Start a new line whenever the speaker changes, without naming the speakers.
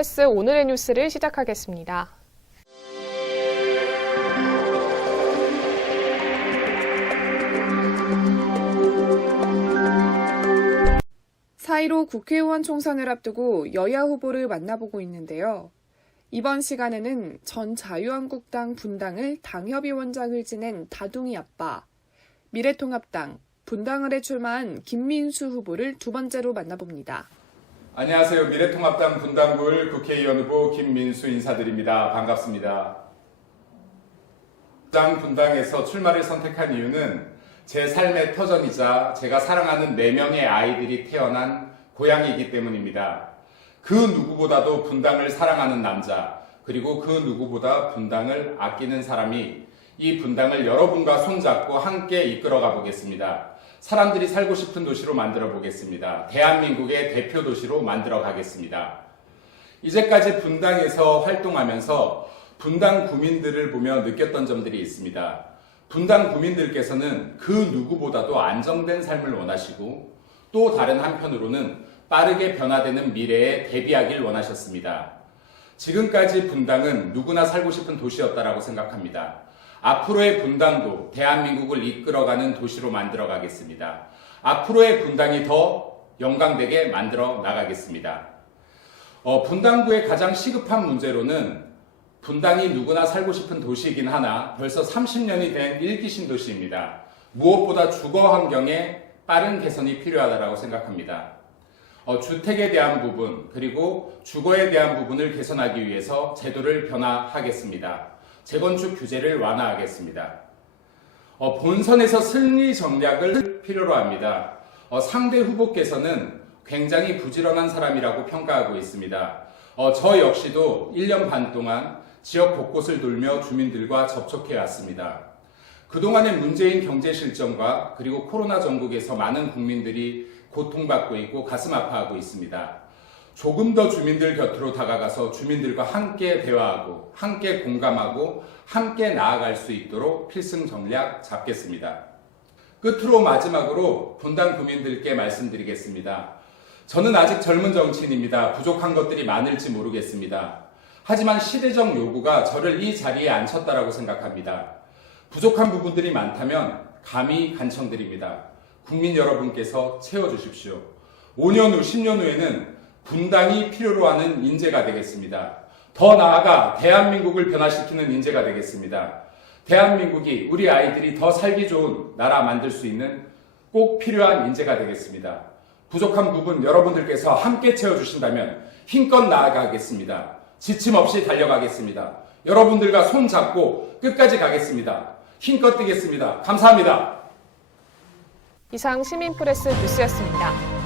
시민프레스 오늘의 뉴스를 시작하겠습니다.
사이로 국회의원 총선을 앞두고 여야 후보를 만나보고 있는데요. 이번 시간에는 전 자유한국당 분당을 당협위원장을 지낸 다둥이 아빠, 미래통합당 분당을에 출마한 김민수 후보를 두 번째로 만나봅니다.
안녕하세요. 미래통합당 분당구을 국회의원 후보 김민수 인사드립니다. 반갑습니다. 당 분당에서 출마를 선택한 이유는 제 삶의 터전이자 제가 사랑하는 4명의 아이들이 태어난 고향이기 때문입니다. 그 누구보다도 분당을 사랑하는 남자, 그리고 그 누구보다 분당을 아끼는 사람이 이 분당을 여러분과 손잡고 함께 이끌어가 보겠습니다. 사람들이 살고 싶은 도시로 만들어 보겠습니다. 대한민국의 대표 도시로 만들어 가겠습니다. 이제까지 분당에서 활동하면서 분당 구민들을 보며 느꼈던 점들이 있습니다. 분당 구민들께서는 그 누구보다도 안정된 삶을 원하시고 또 다른 한편으로는 빠르게 변화되는 미래에 대비하길 원하셨습니다. 지금까지 분당은 누구나 살고 싶은 도시였다라고 생각합니다. 앞으로의 분당도 대한민국을 이끌어가는 도시로 만들어 가겠습니다. 앞으로의 분당이 더 영광되게 만들어 나가겠습니다. 어, 분당구의 가장 시급한 문제로는 분당이 누구나 살고 싶은 도시이긴 하나 벌써 30년이 된 일기 신도시입니다. 무엇보다 주거 환경에 빠른 개선이 필요하다고 생각합니다. 어, 주택에 대한 부분 그리고 주거에 대한 부분을 개선하기 위해서 제도를 변화하겠습니다. 재건축 규제를 완화하겠습니다. 어, 본선에서 승리 전략을 필요로 합니다. 어, 상대 후보께서는 굉장히 부지런한 사람이라고 평가하고 있습니다. 어, 저 역시도 1년 반 동안 지역 곳곳을 돌며 주민들과 접촉해 왔습니다. 그동안의 문재인 경제 실정과 그리고 코로나 전국에서 많은 국민들이 고통받고 있고 가슴 아파하고 있습니다. 조금 더 주민들 곁으로 다가가서 주민들과 함께 대화하고 함께 공감하고 함께 나아갈 수 있도록 필승 전략 잡겠습니다. 끝으로 마지막으로 분당 구민들께 말씀드리겠습니다. 저는 아직 젊은 정치인입니다. 부족한 것들이 많을지 모르겠습니다. 하지만 시대적 요구가 저를 이 자리에 앉혔다라고 생각합니다. 부족한 부분들이 많다면 감히 간청드립니다. 국민 여러분께서 채워주십시오. 5년 후, 10년 후에는 분당이 필요로 하는 인재가 되겠습니다. 더 나아가 대한민국을 변화시키는 인재가 되겠습니다. 대한민국이 우리 아이들이 더 살기 좋은 나라 만들 수 있는 꼭 필요한 인재가 되겠습니다. 부족한 부분 여러분들께서 함께 채워주신다면 힘껏 나아가겠습니다. 지침 없이 달려가겠습니다. 여러분들과 손 잡고 끝까지 가겠습니다. 힘껏 뛰겠습니다. 감사합니다.
이상 시민프레스 뉴스였습니다.